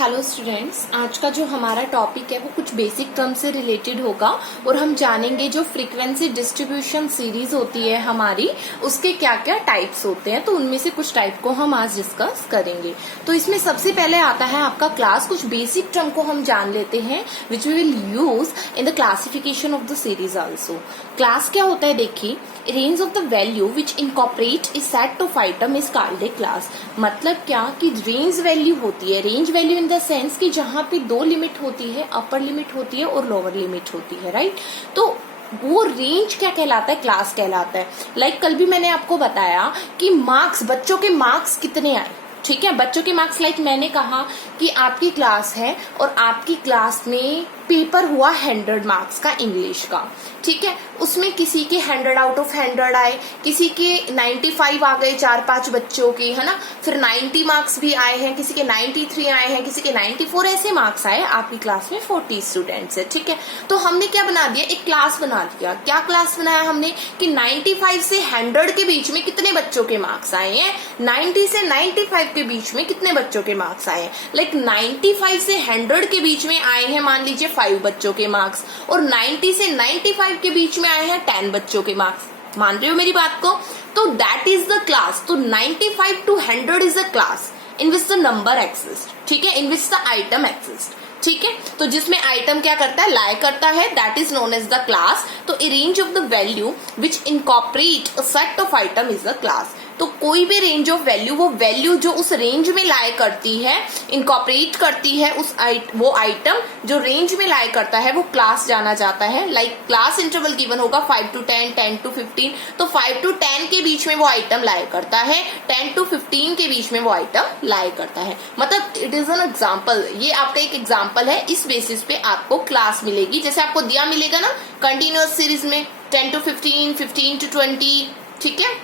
Hello students, आज का जो हमारा टॉपिक है वो कुछ बेसिक टर्म से रिलेटेड होगा और हम जानेंगे जो फ्रीक्वेंसी डिस्ट्रीब्यूशन सीरीज होती है हमारी, उसके क्या क्या टाइप्स होते हैं। तो उनमें से कुछ टाइप को हम आज डिस्कस करेंगे। तो इसमें सबसे पहले आता है आपका क्लास। कुछ बेसिक टर्म को हम जान लेते हैं which we will use in the classification of the series also. Class क्या होता है, देखिए, range of the value which incorporate is set of item is called a class. मतलब क्या कि रेंज वैल्यू होती है, range value in the sense कि जहां पे दो लिमिट होती है, अपर लिमिट होती है और लोअर लिमिट होती है, राइट। तो वो रेंज क्या कहलाता है, क्लास कहलाता है। लाइक कल भी मैंने आपको बताया कि मार्क्स, बच्चों के मार्क्स कितने आए, ठीक है, बच्चों के मार्क्स। लाइक मैंने कहा कि आपकी क्लास है और आपकी क्लास में पेपर हुआ 100 मार्क्स का इंग्लिश का, ठीक है। उसमें किसी के 100 आउट ऑफ 100 आए, किसी के 95 आ गए, 4-5 बच्चों के, है ना। फिर 90 मार्क्स भी आए हैं, किसी के 93 आए हैं, किसी के 94, ऐसे मार्क्स आए। आपकी क्लास में 40 स्टूडेंट्स है, ठीक है। तो हमने क्या बना दिया, एक क्लास बना दिया। क्या क्लास बनाया हमने कि 95 से 100 के बीच में कितने बच्चों के मार्क्स आए हैं, 90 से 95 के बीच में कितने बच्चों के मार्क्स आए हैं। लाइक 95 से 100 के बीच में आए हैं मान लीजिए 5 बच्चों के मार्क्स, और 90 से 95 के बीच में आए हैं 10 बच्चों के मार्क्स। मान रहे हो मेरी बात को? तो दैट इज द क्लास। तो 95 to 100 is a class in which the number exist, ठीक है, इन विच द आइटम एक्सिस्ट, ठीक है। तो जिसमें आइटम क्या करता है, लाई करता है, that is known as the class. तो a range of the value which incorporate a set of item is the class. तो कोई भी रेंज ऑफ वैल्यू, वो वैल्यू जो उस रेंज में लाई करती है, इनकॉपरेट करती है उस वो आइटम जो रेंज में लाई करता है, वो क्लास जाना जाता है। लाइक क्लास इंटरवल गिवन होगा 5 to 10, 10 to 15। तो 5 to 10 के बीच में वो आइटम लाई करता है, 10 to 15 के बीच में वो आइटम लाई करता है। मतलब इट इज एन एग्जाम्पल, ये आपका एक एग्जाम्पल है। इस बेसिस पे आपको क्लास मिलेगी, जैसे आपको दिया मिलेगा ना कंटिन्यूअस सीरीज में 10 to 15, 15 to 20, ठीक है।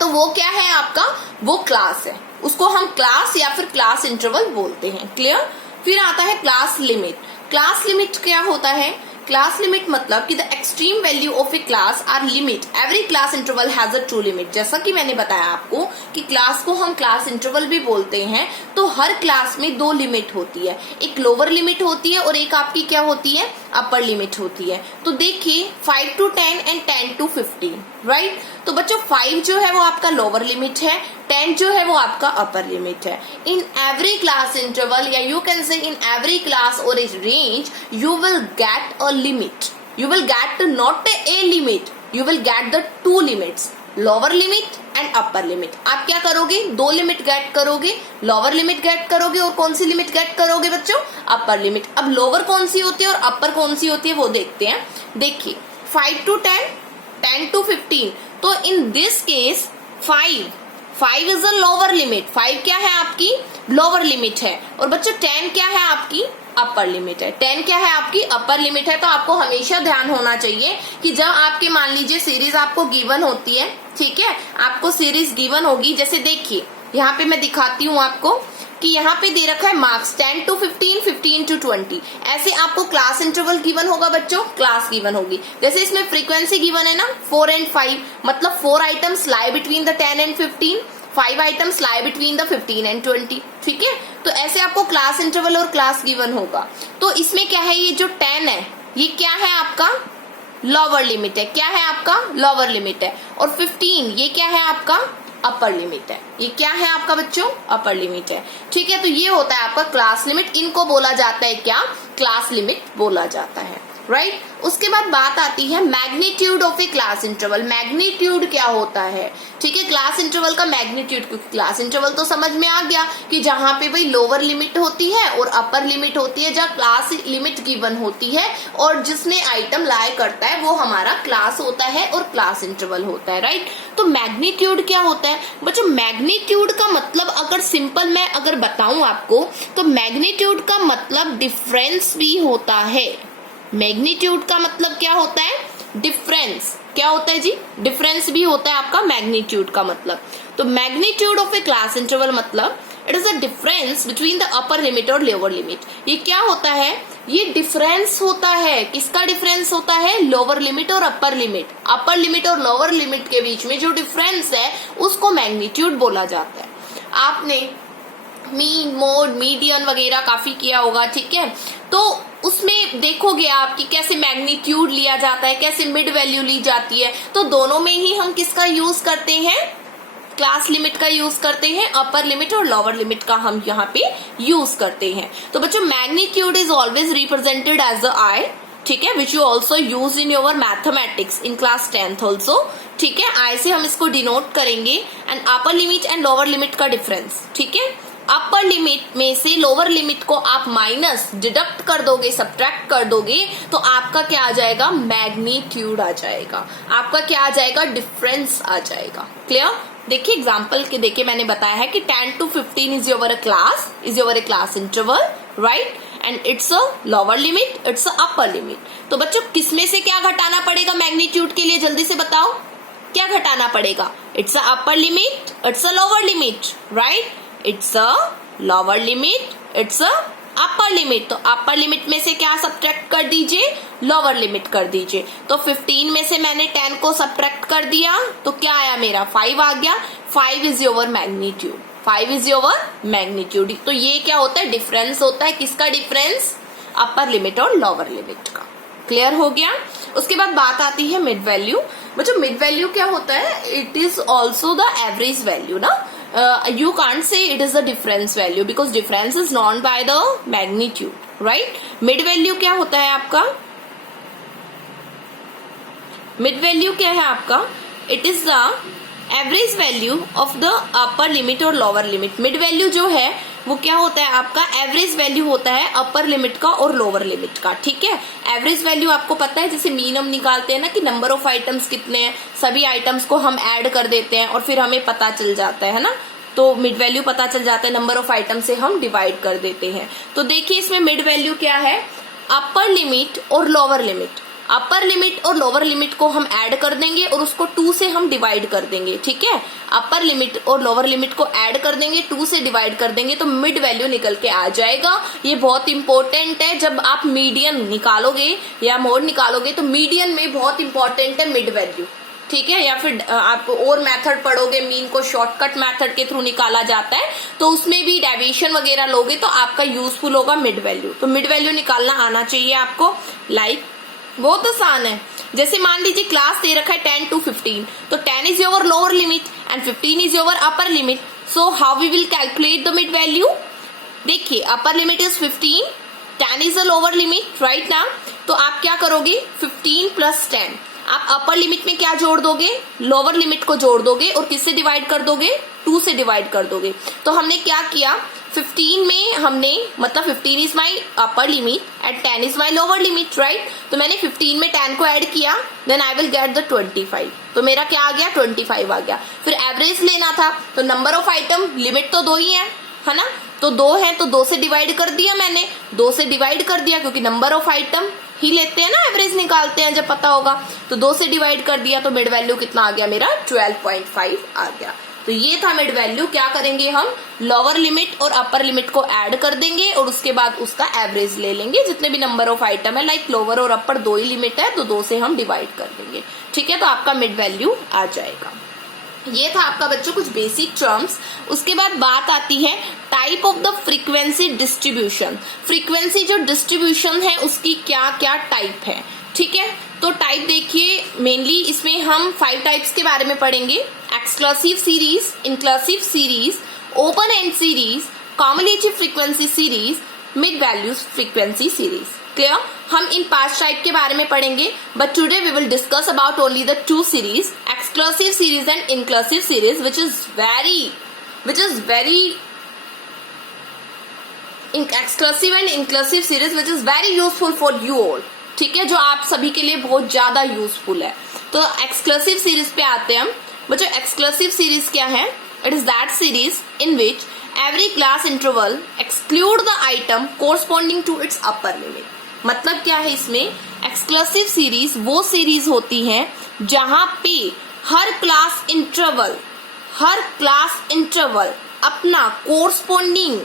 तो वो क्या है आपका, वो क्लास है, उसको हम क्लास या फिर क्लास इंटरवल बोलते हैं। क्लियर। फिर आता है क्लास लिमिट। क्लास लिमिट क्या होता है, क्लास लिमिट मतलब कि the extreme value of a class are limit every class interval has a true limit. जैसा कि मैंने बताया आपको कि क्लास को हम क्लास इंटरवल भी बोलते हैं। तो हर क्लास में दो लिमिट होती है, एक लोअर लिमिट होती है और एक आपकी क्या होती है, अपर लिमिट होती है। तो देखिए 5 to 10 एंड 10 to 15, राइट। तो बच्चों 5 जो है वो आपका लोअर लिमिट है, 10 जो है वो आपका अपर लिमिट है। इन एवरी क्लास इंटरवल या you can say in every class और a range you will get a limit, you will get not a limit, you will get the two limits, lower limit and upper limit। आप क्या करोगे, दो limit gate करोगे, lower limit gate करोगे और कौन सी limit gate करोगे बच्चों, अपर लिमिट। अब लोअर कौन सी होती है और अपर कौन सी होती है वो देखते हैं। देखिए 5 to 10, 10 to 15। तो in this case 5 is a lower limit. 5 क्या है आपकी, लोअर लिमिट है। और बच्चों 10 क्या है आपकी, अपर लिमिट है। 10 क्या है आपकी, अपर लिमिट है। तो आपको हमेशा ध्यान होना चाहिए कि जब आपके मान लीजिए सीरीज आपको गिवन होती है, ठीक है, आपको सीरीज गिवन होगी, जैसे देखिए यहाँ पे मैं दिखाती हूँ आपको कि यहाँ पे दे रखा है मार्क्स 10 to 15, 15 to 20। ऐसे आपको क्लास इंटरवल गिवन होगा बच्चों, क्लास गिवन होगी। जैसे इसमें फ्रीक्वेंसी गिवन है ना 4 and 5, मतलब 4 items lie between the 10 and 15, 5 items lie between the 15 and 20, ठीक है। तो ऐसे आपको क्लास इंटरवल और क्लास गिवन होगा। तो इसमें क्या है, ये जो 10 है ये क्या है आपका, लोअर लिमिट है। क्या है आपका, लोअर लिमिट है। और 15 ये क्या है आपका, अपर लिमिट है। ये क्या है आपका बच्चों, अपर लिमिट है, ठीक है। तो ये होता है आपका क्लास लिमिट। इनको बोला जाता है क्या, क्लास लिमिट बोला जाता है, राइट। उसके बाद बात आती है magnitude of a class interval. Magnitude क्या होता है, ठीक है, क्लास इंटरवल का मैग्नीट्यूड। क्लास इंटरवल तो समझ में आ गया कि जहां पे भाई लोअर लिमिट होती है और अपर लिमिट होती है, जहां क्लास लिमिट गिवन होती है और जिसमें आइटम लाई करता है वो हमारा क्लास होता है और क्लास इंटरवल होता है, राइट। तो मैग्नीट्यूड क्या होता है बच्चों, मैग्नीट्यूड का मतलब अगर सिंपल मैं अगर बताऊं आपको तो मैग्नीट्यूड का मतलब डिफरेंस भी होता है। मैग्नीट्यूड का मतलब क्या होता है, डिफरेंस। क्या होता है जी, डिफरेंस भी होता है आपका मैग्नीट्यूड का मतलब। तो magnitude of a class interval मतलब it is a difference between the upper limit और लोअर लिमिट। ये क्या होता है, ये डिफरेंस होता है। किसका डिफरेंस होता है, लोअर लिमिट और अपर लिमिट। अपर लिमिट और लोअर लिमिट के बीच में जो डिफरेंस है उसको मैग्नीट्यूड बोला जाता है। आपने मीन, मोड, मीडियन वगैरह काफी किया होगा, ठीक है। तो उसमें देखोगे आप कि कैसे मैग्नीट्यूड लिया जाता है, कैसे मिड वैल्यू ली जाती है। तो दोनों में ही हम किसका यूज करते हैं, क्लास लिमिट का यूज करते हैं, अपर लिमिट और लोअर लिमिट का हम यहाँ पे यूज करते हैं। तो बच्चों magnitude is always represented as the I, ठीक है, which you also use in your mathematics in class 10th also, ठीक है। आई से हम इसको डिनोट करेंगे। And upper limit and lower limit का डिफरेंस, ठीक है। अपर लिमिट में से लोअर लिमिट को आप माइनस डिडक्ट कर दोगे, सब्ट्रैक्ट कर दोगे, तो आपका क्या आ जाएगा, मैग्नीट्यूड आ जाएगा, आपका क्या आ जाएगा, डिफरेंस आ जाएगा। क्लियर। देखिए एग्जाम्पल के देखिए मैंने बताया है कि 10 to 15 is your class interval, right, and it's a lower limit, it's a upper limit. तो बच्चों किसमें से क्या घटाना पड़ेगा मैग्नीट्यूड के लिए, जल्दी से बताओ क्या घटाना पड़ेगा। It's a upper limit, it's a lower limit, right, it's a lower limit, it's a upper limit. तो अपर लिमिट में से क्या सब्ट्रैक्ट कर दीजिए, लोअर लिमिट कर दीजिए। तो 15 में से मैंने 10 को सब्ट्रैक्ट कर दिया तो क्या आया मेरा, 5 आ गया। 5 is your magnitude, 5 is your magnitude. तो ये क्या होता है, डिफरेंस होता है, किसका डिफरेंस, अपर लिमिट और लोअर लिमिट का। क्लियर हो गया। उसके बाद बात आती है मिड वैल्यू। बच्चों मिड वैल्यू क्या होता है, it is also the average value ना। You can't say it is a difference value because difference is known by the magnitude, right? Mid value क्या होता है आपका, mid value क्या है आपका, it is the average value of the upper limit और lower limit। mid value जो है वो क्या होता है आपका, एवरेज वैल्यू होता है अपर लिमिट का और लोअर लिमिट का, ठीक है। एवरेज वैल्यू आपको पता है, जैसे मीन हम निकालते हैं ना कि नंबर ऑफ आइटम्स कितने हैं, सभी आइटम्स को हम ऐड कर देते हैं और फिर हमें पता चल जाता है ना, तो मिड वैल्यू पता चल जाता है, नंबर ऑफ आइटम से हम डिवाइड कर देते हैं। तो देखिए इसमें मिड वैल्यू क्या है, अपर लिमिट और लोअर लिमिट। अपर लिमिट और लोअर लिमिट को हम ऐड कर देंगे और उसको 2 से हम डिवाइड कर देंगे, ठीक है। अपर लिमिट और लोअर लिमिट को ऐड कर देंगे, 2 से डिवाइड कर देंगे, तो मिड वैल्यू निकल के आ जाएगा। ये बहुत इंपॉर्टेंट है, जब आप मीडियन निकालोगे या मोड निकालोगे तो मीडियन में बहुत इंपॉर्टेंट है मिड वैल्यू, ठीक है। या फिर आप और मेथड पढ़ोगे, मीन को शॉर्टकट मेथड के थ्रू निकाला जाता है, तो उसमें भी डेविएशन वगैरह लोगे तो आपका यूजफुल होगा मिड वैल्यू। तो मिड वैल्यू निकालना आना चाहिए आपको। लाइक बहुत आसान है, जैसे मान लीजिए क्लास दे रखा है 10 to 15, तो 10 is your lower limit and 15 is your upper limit. So how we will calculate the mid value. देखिए upper limit is 15, 10 is the lower limit, right ना। तो आप क्या करोगे, 15 + 10, आप अपर लिमिट में क्या जोड़ दोगे, लोअर लिमिट को जोड़ दोगे और किससे डिवाइड कर दोगे, 2 से डिवाइड कर दोगे। तो हमने क्या किया, 15 में हमने मतलब 15 is my upper limit and 10 is my lower limit, right. तो मैंने 15 में 10 को ऐड किया, then I will get the 25। तो मेरा क्या आ गया, 25 आ गया। फिर एवरेज लेना था, तो नंबर ऑफ आइटम, लिमिट तो 2 ही है ना, तो 2 है तो 2 से डिवाइड कर दिया मैंने, 2 से डिवाइड कर दिया क्योंकि नंबर ऑफ आइटम ही लेते हैं ना, एवरेज निकालते हैं जब पता होगा, तो 2 से डिवाइड कर दिया, तो मिड वैल्यू कितना आ गया मेरा, 12.5 आ गया। तो ये था मिड वैल्यू। क्या करेंगे हम, लोअर लिमिट और अपर लिमिट को ऐड कर देंगे और उसके बाद उसका एवरेज ले लेंगे, जितने भी नंबर ऑफ आइटम है, लाइक लोअर और अपर 2 ही लिमिट है तो 2 से हम डिवाइड कर देंगे, ठीक है। तो आपका मिड वैल्यू आ जाएगा। ये था आपका बच्चों कुछ बेसिक टर्म्स। उसके बाद बात आती है type of the frequency distribution. Frequency जो डिस्ट्रीब्यूशन है उसकी क्या क्या टाइप है, ठीक है। तो टाइप देखिए, मेनली इसमें हम 5 टाइप्स के बारे में पढ़ेंगे, exclusive series, inclusive series, open end series, cumulative frequency series, mid values frequency series. Clear. हम इन 5 टाइप के बारे में पढ़ेंगे, but today we will discuss about only the 2 series, exclusive series and inclusive series, which is very exclusive and inclusive series which is very useful for you all, ठीक है, जो आप सभी के लिए बहुत ज्यादा यूजफुल है। तो एक्सक्लूसिव सीरीज पे आते हैं हम। बच्चों एक्सक्लूसिव सीरीज क्या है, it is that series in which every class interval exclude the item corresponding to its upper limit. मतलब क्या है इसमें, एक्सक्लूसिव सीरीज वो सीरीज होती है जहां पे हर क्लास इंटरवल अपना कोरस्पॉन्डिंग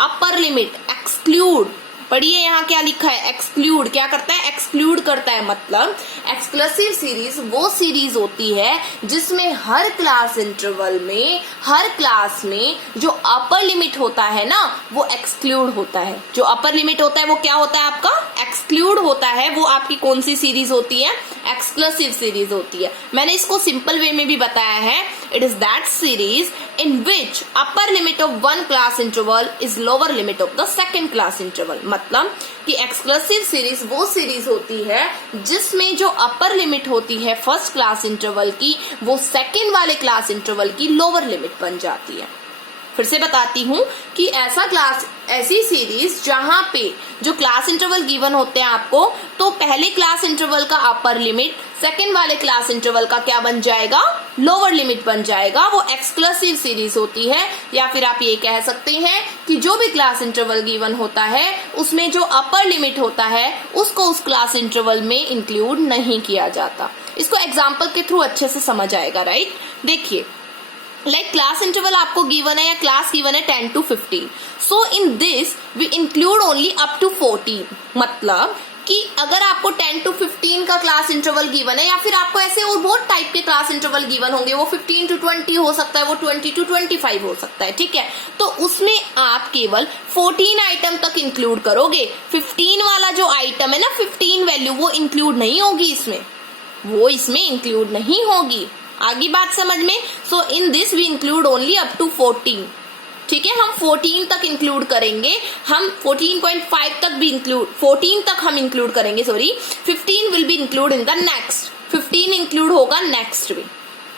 अपर लिमिट एक्सक्लूड पढ़िए यहाँ क्या लिखा है, एक्सक्लूड क्या करता है, एक्सक्लूड करता है। मतलब एक्सक्लूसिव सीरीज वो सीरीज होती है जिसमें हर क्लास इंटरवल में, हर क्लास में जो अपर लिमिट होता है ना वो एक्सक्लूड होता है। जो अपर लिमिट होता है वो क्या होता है आपका, एक्सक्लूड होता है। वो आपकी कौन सी सीरीज होती है, एक्सक्लूसिव सीरीज होती है। मैंने इसको सिंपल वे में भी बताया है, it is that series in which upper limit of one class interval is lower limit of the second class interval. मतलब कि एक्सक्लूसिव सीरीज वो सीरीज होती है जिसमें जो अपर लिमिट होती है फर्स्ट क्लास इंटरवल की वो सेकेंड वाले क्लास इंटरवल की लोअर लिमिट बन जाती है। फिर से बताती हूँ कि ऐसी सीरीज जहां पे जो क्लास इंटरवल गिवन होते हैं आपको, तो पहले क्लास इंटरवल का अपर लिमिट सेकेंड वाले क्लास इंटरवल का क्या बन जाएगा, लोअर लिमिट बन जाएगा। वो एक्सक्लूसिव सीरीज होती है। या फिर आप ये कह सकते हैं कि जो भी क्लास इंटरवल गिवन होता है उसमें जो अपर लिमिट होता है उसको उस क्लास इंटरवल में इंक्लूड नहीं किया जाता। इसको एग्जाम्पल के थ्रू अच्छे से समझ आएगा, राइट। देखिए लाइक क्लास इंटरवल आपको गिवन है या क्लास गिवन है 10 to 15, so in this we include only up to 14। मतलब कि अगर आपको 10 to 15 का क्लास इंटरवल गिवन है, या फिर आपको ऐसे और बहुत टाइप के क्लास इंटरवल गिवन होंगे, वो 15 to 20 हो सकता है, वो 20 to 25 हो सकता है, ठीक है। तो उसमें आप केवल 14 आइटम तक इंक्लूड करोगे। 15 वाला जो आइटम है ना, 15 वैल्यू, वो इंक्लूड नहीं होगी इसमें, वो इसमें इंक्लूड नहीं होगी। आगे बात समझ में। So in this we include only up to 14, ठीक है। हम 14 तक इंक्लूड करेंगे, हम 14.5 तक भी इंक्लूड, 14 तक हम इंक्लूड करेंगे, sorry 15 will be include in the next, 15 include होगा नेक्स्ट में,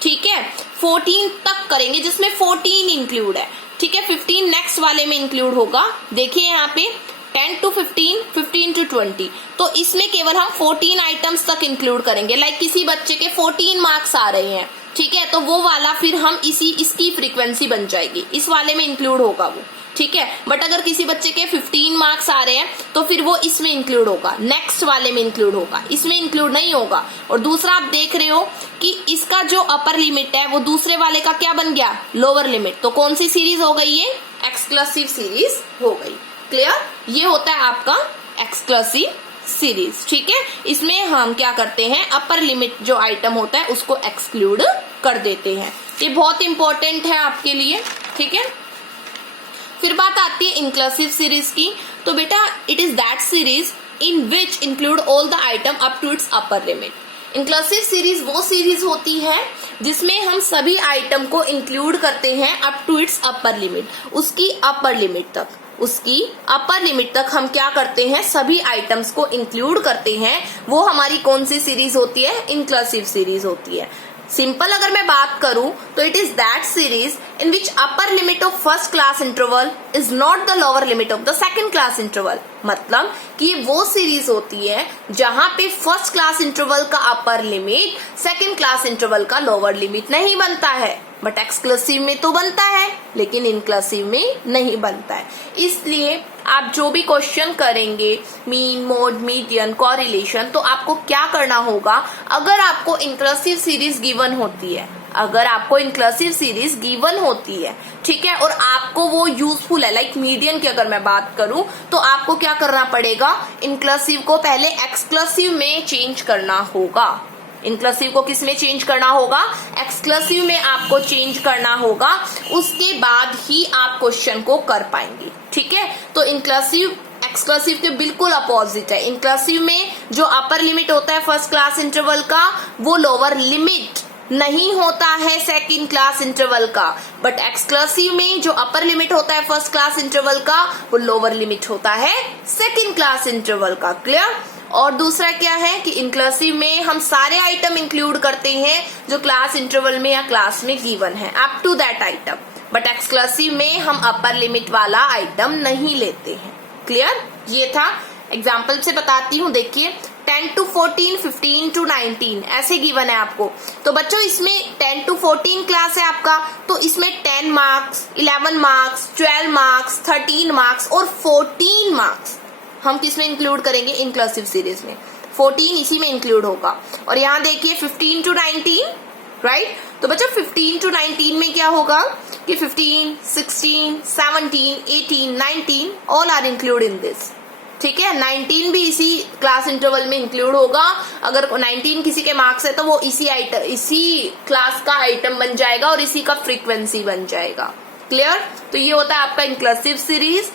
ठीक है। 14 तक करेंगे जिसमें 14 इंक्लूड है, ठीक है। 15 नेक्स्ट वाले में इंक्लूड होगा। देखिए यहाँ पे 10 to 15, 15 to 20, तो इसमें केवल हम 14 आइटम्स तक इंक्लूड करेंगे। लाइक किसी बच्चे के 14 मार्क्स आ रहे हैं, ठीक है, तो वो वाला फिर हम इसकी फ्रीक्वेंसी बन जाएगी, इस वाले में इंक्लूड होगा वो, ठीक है। बट अगर किसी बच्चे के 15 मार्क्स आ रहे हैं तो फिर वो इसमें इंक्लूड होगा, नेक्स्ट वाले में इंक्लूड होगा, इसमें इंक्लूड नहीं होगा। और दूसरा आप देख रहे हो कि इसका जो अपर लिमिट है वो दूसरे वाले का क्या बन गया, लोअर लिमिट। तो कौन सी सीरीज हो गई, ये एक्सक्लूसिव सीरीज हो गई। क्लियर, ये होता है आपका एक्सक्लूसिव सीरीज, ठीक है। इसमें हम क्या करते हैं, अपर लिमिट जो आइटम होता है उसको एक्सक्लूड कर देते हैं। ये बहुत इंपॉर्टेंट है आपके लिए, ठीक है। फिर बात आती है इंक्लूसिव सीरीज की। तो बेटा it is that series in which include all the item up to its upper limit. Inclusive series वो सीरीज होती है जिसमें हम सभी आइटम को इंक्लूड करते हैं up to its upper limit, उसकी अपर लिमिट तक, उसकी अपर लिमिट तक हम क्या करते हैं, सभी आइटम्स को इंक्लूड करते हैं। वो हमारी कौन सी सीरीज होती है, इंक्लूसिव सीरीज होती है। सिंपल अगर मैं बात करूं तो it is that series in which upper limit of first class interval is not the lower limit of the second class interval. मतलब कि ये वो सीरीज होती है जहां पे फर्स्ट क्लास इंटरवल का upper limit second class interval का लोअर लिमिट नहीं बनता है। बट एक्सक्लूसिव में तो बनता है, लेकिन इंक्लूसिव में नहीं बनता है। इसलिए आप जो भी क्वेश्चन करेंगे, मीन, मोड, मीडियन, कोरिलेशन, तो आपको क्या करना होगा, अगर आपको इंक्लूसिव सीरीज गिवन होती है, अगर आपको इंक्लूसिव सीरीज गिवन होती है, ठीक है, और आपको वो यूजफुल है, लाइक मीडियन की अगर मैं बात करूं, तो आपको क्या करना पड़ेगा, इंक्लूसिव को पहले एक्सक्लूसिव में चेंज करना होगा। इंक्लूसिव को किस में चेंज करना होगा, एक्सक्लूसिव में आपको चेंज करना होगा, उसके बाद ही आप क्वेश्चन को कर पाएंगे, ठीक है। तो इंक्लूसिव एक्सक्लूसिव के बिल्कुल अपोजिट है। इंक्लूसिव में जो अपर लिमिट होता है फर्स्ट क्लास इंटरवल का वो लोअर लिमिट नहीं होता है सेकंड क्लास इंटरवल का, बट एक्सक्लूसिव में जो अपर लिमिट होता है फर्स्ट क्लास इंटरवल का वो लोअर लिमिट होता है सेकंड क्लास इंटरवल का। क्लियर। और दूसरा क्या है कि इंक्लूसिव में हम सारे आइटम इंक्लूड करते हैं जो क्लास इंटरवल में या क्लास में गिवन है, up to that item. But exclusive में हम अपर लिमिट वाला आइटम नहीं लेते हैं। क्लियर। ये था। एग्जाम्पल से बताती हूँ। देखिए 10 to 14, 15 to 19 ऐसे गिवन है आपको। तो बच्चों इसमें 10 to 14 क्लास है आपका, तो इसमें 10 मार्क्स, 11 मार्क्स, 12 मार्क्स, 13 मार्क्स और 14 मार्क्स हम किस में इंक्लूड करेंगे, इंक्लूसिव सीरीज में। 14 इसी में इंक्लूड होगा। और यहाँ देखिए 15 to 19, राइट। तो बच्चों 15 to 19 में क्या होगा कि 15, 16, 17, 18, 19 all are include in this. ठीक है। 19 भी इसी क्लास इंटरवल में इंक्लूड होगा। अगर 19 किसी के मार्क्स है तो वो इसी क्लास का आइटम बन जाएगा और इसी का फ्रीक्वेंसी बन जाएगा। क्लियर? तो ये होता है आपका इंक्लूसिव सीरीज।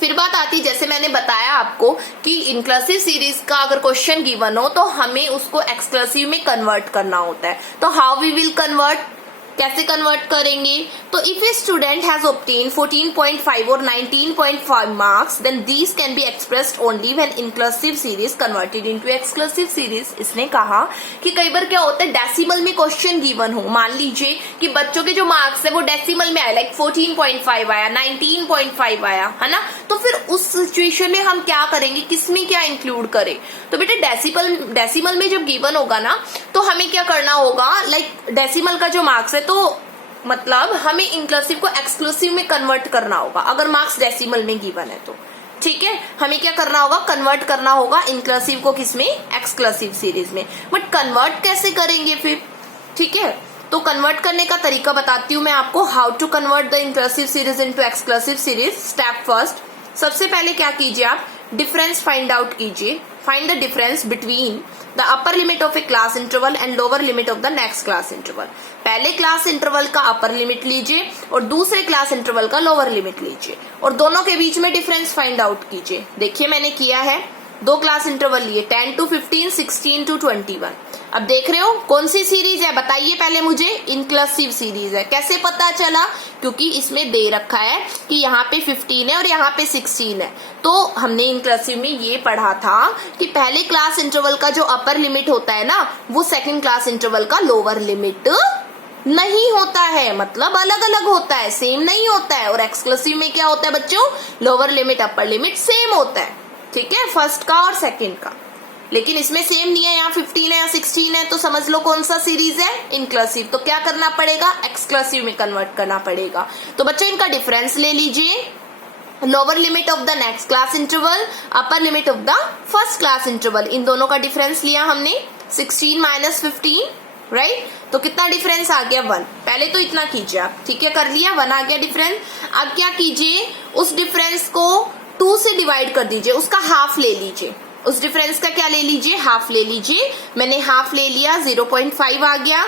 फिर बात आती, जैसे मैंने बताया आपको कि इंक्लूसिव सीरीज का अगर क्वेश्चन गिवन हो तो हमें उसको एक्सक्लूसिव में कन्वर्ट करना होता है। तो हाउ वी विल कन्वर्ट, कैसे कन्वर्ट करेंगे? तो if a student has obtain 14.5 और 19.5 marks then these can be expressed only when inclusive series converted into exclusive series. इसने कहा कि कई बार क्या होता है, डेसिमल में क्वेश्चन गिवन हो, मान लीजिए कि बच्चों के जो मार्क्स है वो डेसिमल में आए, लाइक 14.5 आया, 19.5 आया, है ना। तो फिर उस सिचुएशन में हम क्या करेंगे, किसमें क्या इंक्लूड करें? तो बेटे डेसिमल में जब गिवन होगा ना तो हमें क्या करना होगा, लाइक डेसिमल का जो मार्क्स है तो मतलब हमें इंक्लूसिव को एक्सक्लूसिव में कन्वर्ट करना होगा अगर मार्क्स डेसिमल में गिवन है तो। ठीक है, हमें क्या करना होगा, कन्वर्ट करना होगा इंक्लूसिव को किसमें, एक्सक्लूसिव सीरीज में। बट कन्वर्ट कैसे करेंगे फिर? ठीक है, तो कन्वर्ट करने का तरीका बताती हूँ मैं आपको, how to convert the inclusive series into exclusive series. Step first, सबसे पहले क्या कीजिए आप, डिफरेंस फाइंड आउट कीजिए। Find the difference between the upper limit of a class interval and lower limit of the next class interval. पहले class interval का upper limit लीजिए और दूसरे क्लास इंटरवल का लोअर लिमिट लीजिए और दोनों के बीच में डिफरेंस फाइंड आउट कीजिए। देखिए मैंने किया है, दो क्लास इंटरवल लिए, 10 to 15, 16 to 21। अब देख रहे हो कौन सी सीरीज है, बताइए पहले मुझे। इंक्लूसिव सीरीज है। कैसे पता चला? क्योंकि इसमें दे रखा है कि यहाँ पे 15 है और यहाँ पे 16 है। तो हमने इंक्लूसिव में ये पढ़ा था कि पहले क्लास इंटरवल का जो अपर लिमिट होता है ना वो सेकंड क्लास इंटरवल का लोअर लिमिट नहीं होता है, मतलब अलग अलग होता है, सेम नहीं होता है। और एक्सक्लूसिव में क्या होता है बच्चों, lower limit upper limit same होता है। ठीक है, फर्स्ट का और सेकंड का। लेकिन इसमें सेम नहीं है, यहाँ 15 है या 16 है, तो समझ लो कौन सा सीरीज है, इंक्लूसिव। तो क्या करना पड़ेगा, एक्सक्लूसिव में कन्वर्ट करना पड़ेगा। तो बच्चों इनका डिफरेंस ले लीजिए, lower limit of the next class interval, upper limit of the first class interval, इन दोनों का डिफरेंस लिया हमने, 16 माइनस 15, राइट। तो कितना डिफरेंस आ गया, 1। पहले तो इतना कीजिए आप, ठीक है, कर लिया, 1 आ गया डिफरेंस। अब क्या कीजिए, उस डिफरेंस को 2 से डिवाइड कर दीजिए, उसका हाफ ले लीजिए। उस डिफरेंस का क्या ले लीजिए, हाफ ले लीजिए। मैंने हाफ ले लिया, 0.5 आ गया।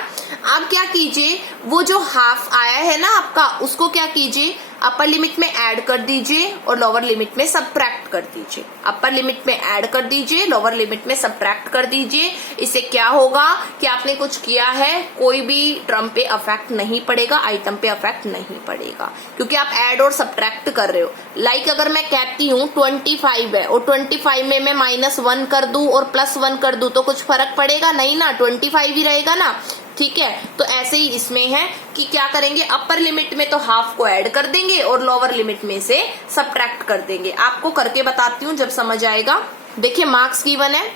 अब क्या कीजिए, वो जो हाफ आया है ना आपका, उसको क्या कीजिए, अपर लिमिट में ऐड कर दीजिए और लोअर लिमिट में सबट्रैक्ट कर दीजिए। अपर लिमिट में ऐड कर दीजिए, लोअर लिमिट में सबट्रैक्ट कर दीजिए। इससे क्या होगा कि आपने कुछ किया है, कोई भी टर्म पे अफेक्ट नहीं पड़ेगा, आइटम पे अफेक्ट नहीं पड़ेगा, क्योंकि आप ऐड और सबट्रैक्ट कर रहे हो। लाइक अगर मैं कहती हूँ 25 है और 25 में मैं -1 कर दूं और +1 कर दूं तो कुछ फर्क पड़ेगा नहीं ना, 25 ही रहेगा ना। ठीक है, तो ऐसे ही इसमें है कि क्या करेंगे, अपर लिमिट में तो हाफ को ऐड कर देंगे और लोअर लिमिट में से सबट्रैक्ट कर देंगे। आपको करके बताती हूँ जब समझ आएगा। देखिए मार्क्स गिवन है,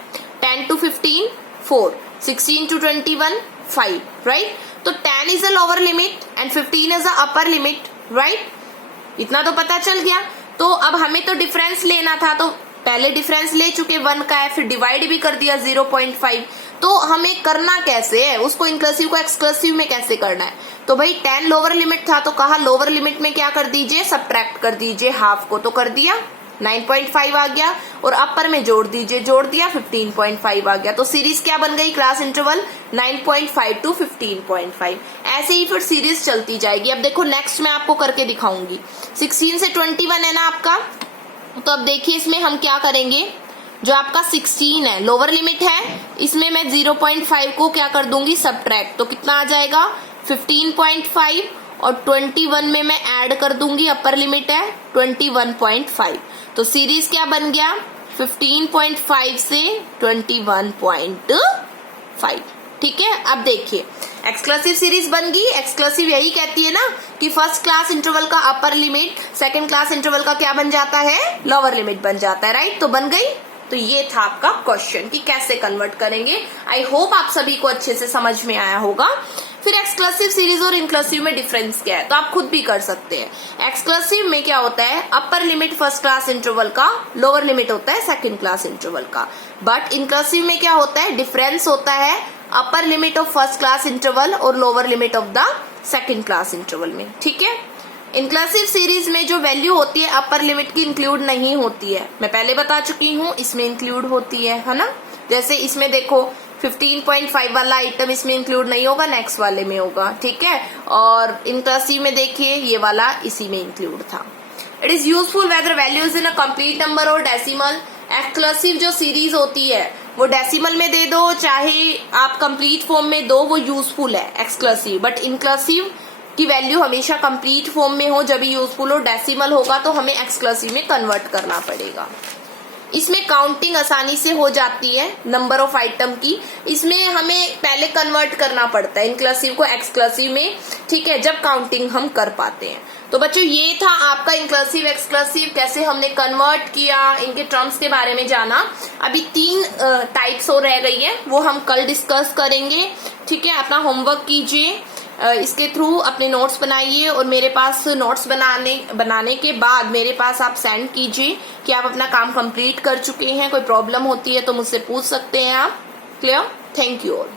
10 to 15 4, 16 to 21 5, राइट। तो 10 is a lower limit and 15 is a upper limit, right. इतना तो पता चल गया। तो अब हमें तो डिफरेंस लेना था, तो पहले डिफरेंस ले चुके 1 का है, फिर डिवाइड भी कर दिया 0.5। तो हमें करना कैसे है, उसको इंक्लूसिव को एक्सक्लूसिव में कैसे करना है। तो भाई 10 लोअर लिमिट था, तो कहा लोअर लिमिट में क्या कर दीजिए, सबट्रैक्ट कर दीजिए हाफ को, तो कर दिया 9.5 आ गया। और अपर में जोड़ दीजिए, जोड़ दिया 15.5 आ गया। तो सीरीज क्या बन गई, क्लास इंटरवल 9.5 to 15.5। ऐसे ही फिर सीरीज चलती जाएगी। अब देखो नेक्स्ट मैं आपको करके दिखाऊंगी, 16 से 21 है ना आपका। तो अब देखिए इसमें हम क्या करेंगे, जो आपका 16 है लोअर लिमिट है, इसमें मैं 0.5 को क्या कर दूंगी, सबट्रैक्ट। तो कितना आ जाएगा 15.5 और 21 में मैं ऐड कर दूंगी, अपर लिमिट है 21.5। तो सीरीज क्या बन गया, 15.5 से 21.5। ठीक है, अब देखिए एक्सक्लूसिव सीरीज बन गई। एक्सक्लूसिव यही कहती है ना कि फर्स्ट क्लास इंटरवल का upper limit second class interval का क्या बन जाता है, लोअर लिमिट बन जाता है, राइट। तो बन गई। तो ये था आपका क्वेश्चन कि कैसे कन्वर्ट करेंगे। आई होप आप सभी को अच्छे से समझ में आया होगा। फिर एक्सक्लूसिव सीरीज और इंक्लूसिव में डिफरेंस क्या है, तो आप खुद भी कर सकते हैं। एक्सक्लूसिव में क्या होता है, upper limit first class interval का, लोअर लिमिट होता है सेकंड क्लास इंटरवल का। बट इंक्लूसिव में क्या होता है, डिफरेंस होता है upper limit of first class interval और lower limit of the second class interval में। ठीक है, इंक्लूसिव सीरीज में जो वैल्यू होती है अपर लिमिट की इंक्लूड नहीं होती है, मैं पहले बता चुकी हूँ, इसमें इंक्लूड होती है ना। जैसे इसमें देखो 15.5 वाला आइटम इसमें इंक्लूड नहीं होगा, नेक्स्ट वाले में होगा, ठीक है। और इंक्लूसिव में देखिए ये वाला इसी में इंक्लूड था। It is useful whether value is in a complete number और डेसिमल। एक्सक्लूसिव जो सीरीज होती है वो डेसिमल में दे दो चाहे आप कंप्लीट फॉर्म में दो, वो यूजफुल है एक्सक्लूसिव। बट इंक्लूसिव की वैल्यू हमेशा कंप्लीट फॉर्म में हो जब यूजफुल हो, डेसिमल होगा तो हमें एक्सक्लूसिव में कन्वर्ट करना पड़ेगा। इसमें काउंटिंग आसानी से हो जाती है नंबर ऑफ आइटम की, इसमें हमें पहले कन्वर्ट करना पड़ता है इंक्लूसिव को एक्सक्लूसिव में, ठीक है, जब काउंटिंग हम कर पाते हैं। तो बच्चों ये था आपका इंक्लूसिव एक्सक्लूसिव, कैसे हमने कन्वर्ट किया, इनके टर्म्स के बारे में जाना। अभी 3 टाइप्स और रह गई है, वो हम कल डिस्कस करेंगे, ठीक है। अपना होमवर्क कीजिए, इसके थ्रू अपने नोट्स बनाइए और मेरे पास नोट्स बनाने के बाद मेरे पास आप सेंड कीजिए कि आप अपना काम कंप्लीट कर चुके हैं। कोई प्रॉब्लम होती है तो मुझसे पूछ सकते हैं आप। क्लियर? Thank you all.